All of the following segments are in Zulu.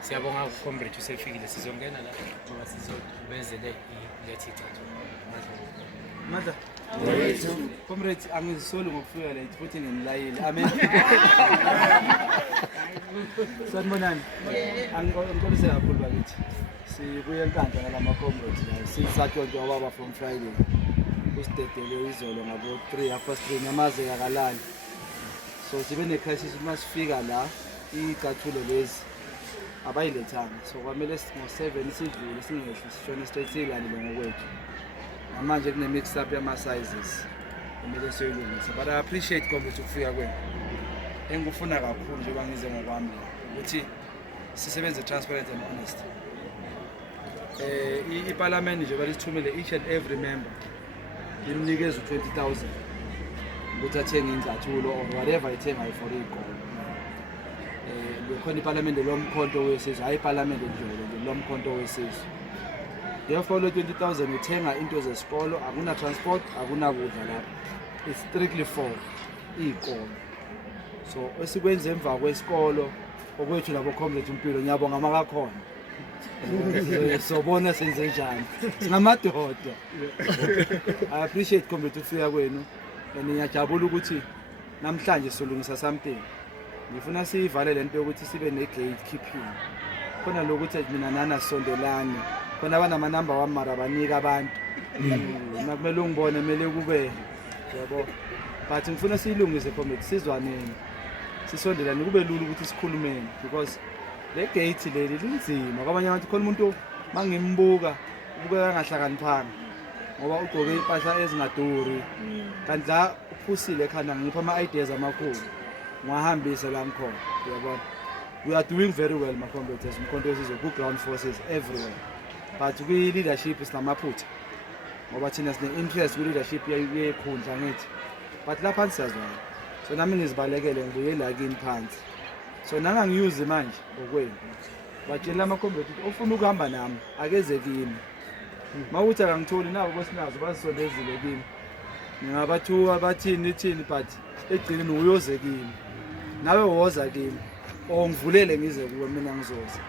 Siyabonga comrade usefikile sizongena la ngoba sizobenzele ilethi thathu Mother comrade angizisoli ngokufika la futhi nginilayile amen Sanibonani angikholise kakhulu bakithi sibuye enkandla ngalama comrades la sisatshontsha obaba from Friday usidedele izolo ngabo 3:30 namaze yakalali so sibe ne crisis masifika la icathulo lezi abayilethanga so kwamele ngo7 sidlule singehle sishone straight silandile ngokwethu manje kune mix up yama sizes kumele soyilungise but I appreciate comrade ukufika kwenu engikufuna kakhulu njengoba ngize ngokwami ukuthi sisebenze transparent and honest iparliament nje balithumele each and every member imnikeza u20,000 ukuthi athenge incathulo or whatever ithengayo for igolo bekhona iparliament lomkhonto wesizwe hayi iparliament nje lomkhonto wesizwe therefore lo 20,000 uthenga into zesikolo akuna transport akuna kudla lapha it's strictly for igolo so esikwenza emva kwesikolo okwethu labo comrade impilo ngiyabonga makakhona sobona senze njani singamadoda I appreciate comrade ukufika kwenu ngiyajabula ukuthi namhlanje solungisa something ngifuna sivale lento ukuthi sibe ne gatekeeping khona lokuthi mina nana sondelane khona abanama number wami mara banika abantu nakumele ungibone mele kube yabo but ngifuna siyilungise comrade sizwaneni sisondelane kube lula ukuthi sikhulumeni because le gate leli linzima kwabanye abantu khona umuntu mangimbuka ubukeka ngahlakaniphanga ngoba ugqoke impahla ezingaduri kanti la uphusile ekhanda ngipha ama ideas amakhulu ngahambisa la ngikhona uyabona we are doing very well my comrades umkhonto wesizwe ku ground forces everywhere but kwi leadership sinamaphutha ngoba thina sine interest kwi leadership yekhundla ngithi but lapha siyazwana so nami ngizibalekele ngibuye la kini phansi so nanga ngiyuze manje okwenu batshela ama comrades ofuna ukuhamba nami akeze kimi mawuthi akangitholi nabo kwesinazo basisondezile kimi ngingabathuka abathini but egcineni uyoze kimi nawe woza kimi ongivulele ngize kuwe mina ngizoza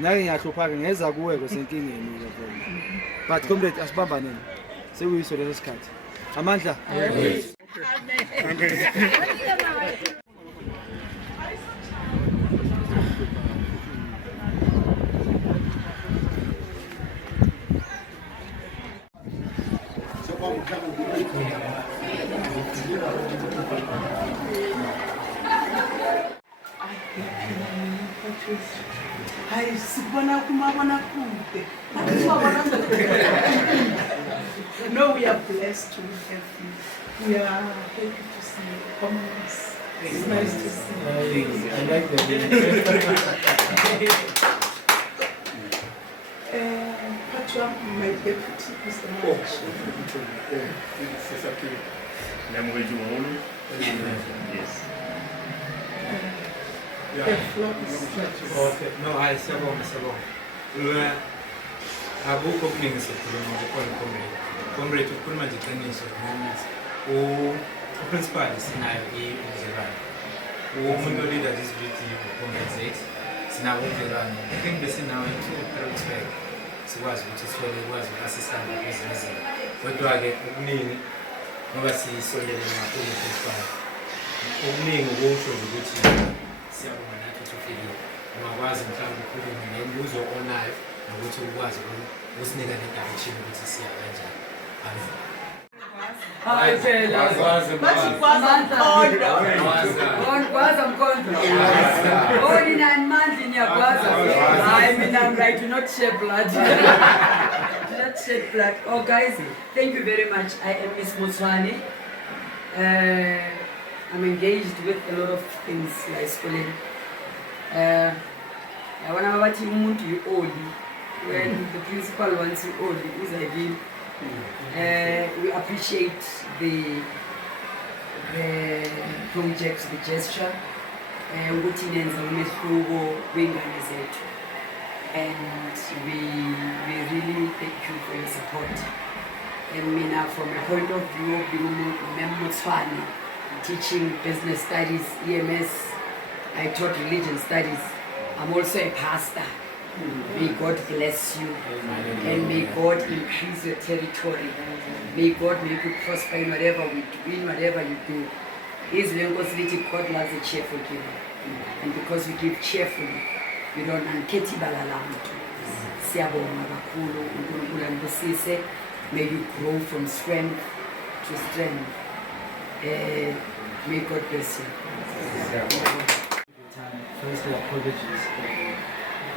ngake ngiyahlupha ngeza kuwe kwesenkingeni ke but comrade asibambaneni sekuyiso leso sikhathi amandla amen Hayi sibona kumabona kude. No, we are blessed to have you. We are happy to see you. Comrades. It's nice to see you. I like the Patwa, my deputy, Mr. March. C'est ça que j'aimerais jouer. Yes. Okay, no, siyabonga. Abukho okuningi sikhuluma ngokona comrade ukhuluma nje iqiniso principal sinayo iuzerana umuntu leader this beauty comrade sinawo ubudlelwane. I think besinawo 2-3 weeks back sikwazi ukuthi sikwazi uku-assistana kwezinye izinto. Kodwa-ke okuningi ngoba sisondele ngakhulu ku-5 okuningi ukusho nje ukuthi siyabonga nathi ukuthi ufikile. Ungakwazi mhlawumbe ukukhuluma nembuzo onayo nokuthi ukwazi ukusinika ne-direction ukuthi siya kanjani. Amen. Hayi phela. Ngiyakwazi mkhondlo. Oni nani manje ngiyakwazi. Hayi mina I do not shed blood. Do not shed blood. Oh guys, thank you very much. I am Miss Motswane. I'm engaged with a lot of things la esikoleni. Yabona bathi umuntu yi-oli. When the principal wants you oli, uzayini. We appreciate the project, the gesture, ukuthi nenza umehluko kwingane zethu, and we really thank you for your support. And mina, from a point of view of being Motswane, teaching business studies, EMS, I taught religion studies. I'm also a pastor. May God bless you, and may God increase your territory. May God make you prosper in whatever we do, in whatever you do. God loves a cheerful giver, and because we give cheerfully, we don't anketi balalamtu. Siyabonga kakhulu uNkulunkulu ambusise. May you grow from strength to strength. May God bless you. Firstly, apologies.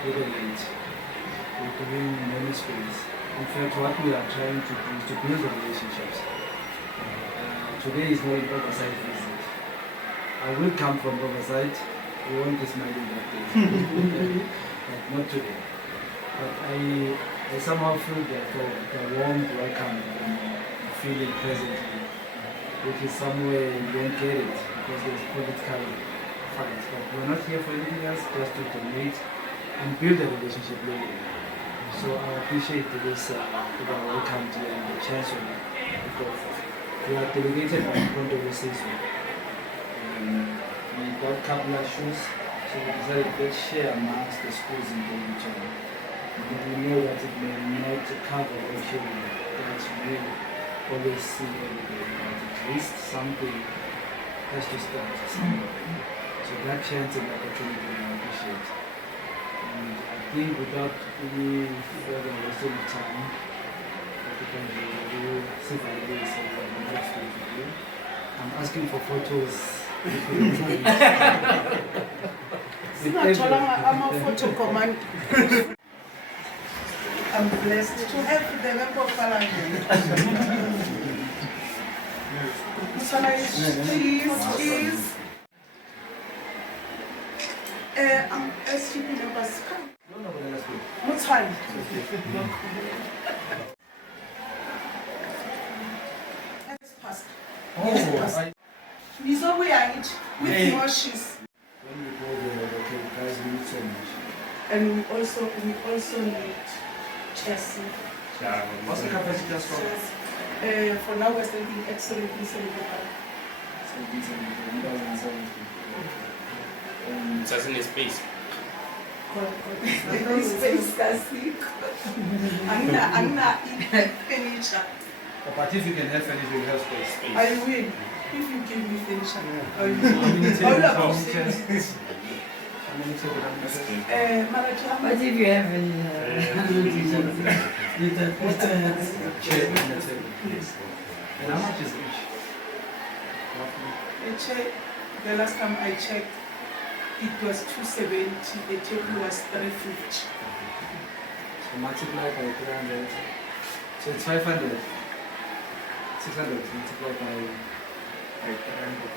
Little late. We're doing many schools. In fact, what we are trying to do is to build relationships. Today is not an oversight visit. I will come from oversight. We won't be smiling that day. But not today. But I somehow feel the warm welcome feeling presently, which is somewhere you don't get it because there's political fights. But we're not here for anything else, just to donate and build a relationship locally. So I appreciate this welcome to and the chancellor because we are delegated by Kondo Season. We got a couple of shoes, so we decided let's share amongst the schools in Bonitown. But we know that it may not cover all children, that we always see every day, but at least something has to start somewhere. So that chance and opportunity I appreciate. And I think without any further wasting of time, what we can do several days of the next week to do. I'm asking for photos. I'm blessed to have the member of parliament. Please. I'm SGP members. Motswane. With washes. When we go there, okay, guys, we need so much. And we also need chassis. What's the capacity as well? For now, we're thinking excellent Just in space. space kasi. Angna furniture. But if you can have furniture, you have space. I will. If you give me furniture, I will. But if you have any, And how much is each? A chair, the last time I checked, it was 270, the table was 350. So multiply by 300. So it's 500. 600 multiplied by 300.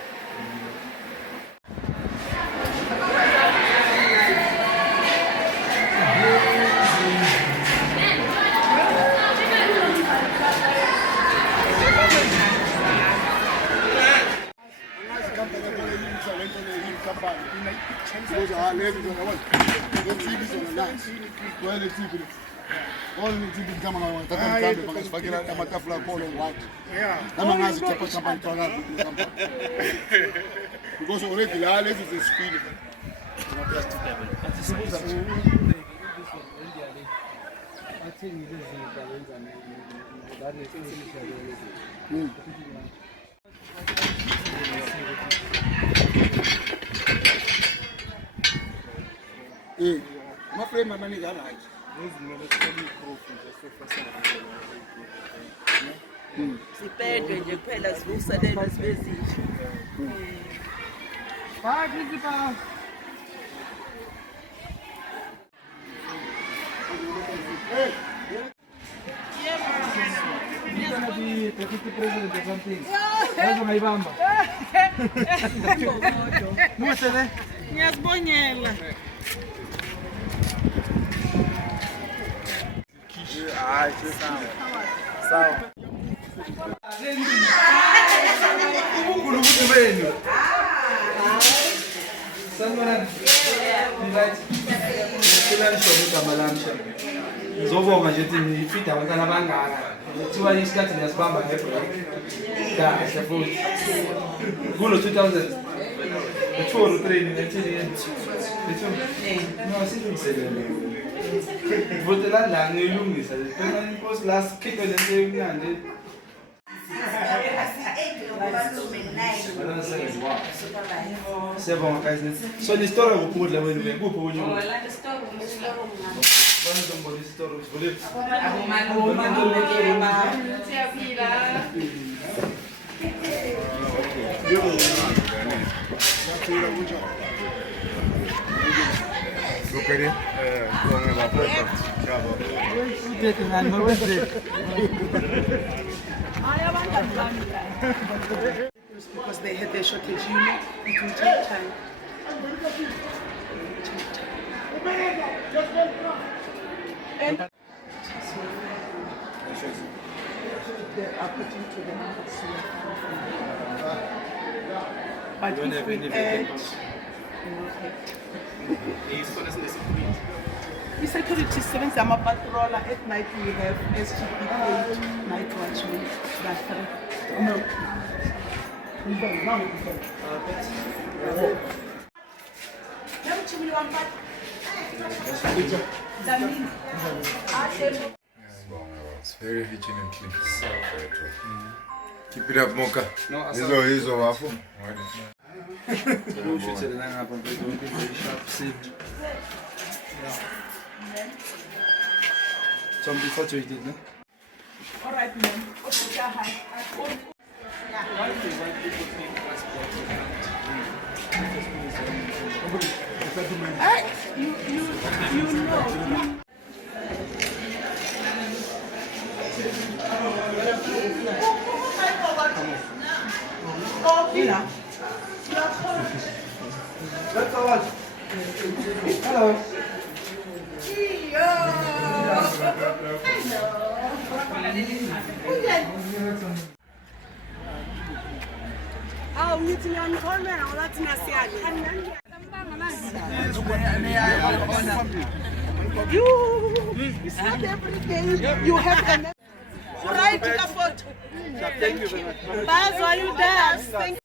Because already the is speed. Amaframe amaningi right. Sipendwe nje kuphela sivuselele sibezihle. Bye, principal. You're gonna be deputy president or something. That's my bamba. Musa ne? Ngiyazibongela. Hayi, sawa. Ubukhulu ukuthi benu. Sanibonani. Right. Ngicela nisho igama lami sha. Ngizobonga nje ukuthi ngifida abantwana abangaka. Kuthiwa isikhathi ngiyasibamba ngebreak. Kahle futhi. Kulo 2000. The 2 or 3 ngithini? No, silungiselele. Votela la ngiyilungisa. Phela inkosi la sikhiphe lento emnandi. Siyabonga guys. So ni story ukudla wenu kuphi unye? Bana ndombona story usivule. Look at it. Going about Because they had their shortage unit, it will take time. And they are putting to the numbers here. But if we add, the security seventh patroller at night we have SGP night watchman. No. It's very hygienic. Keep it up, Mocha. He's waffle. Somebody photo you did, no? All right, ma'am. You know. That's all. Hello. It's not every day you have a right to the photo. Thank you very much. Baz, are you there? Thank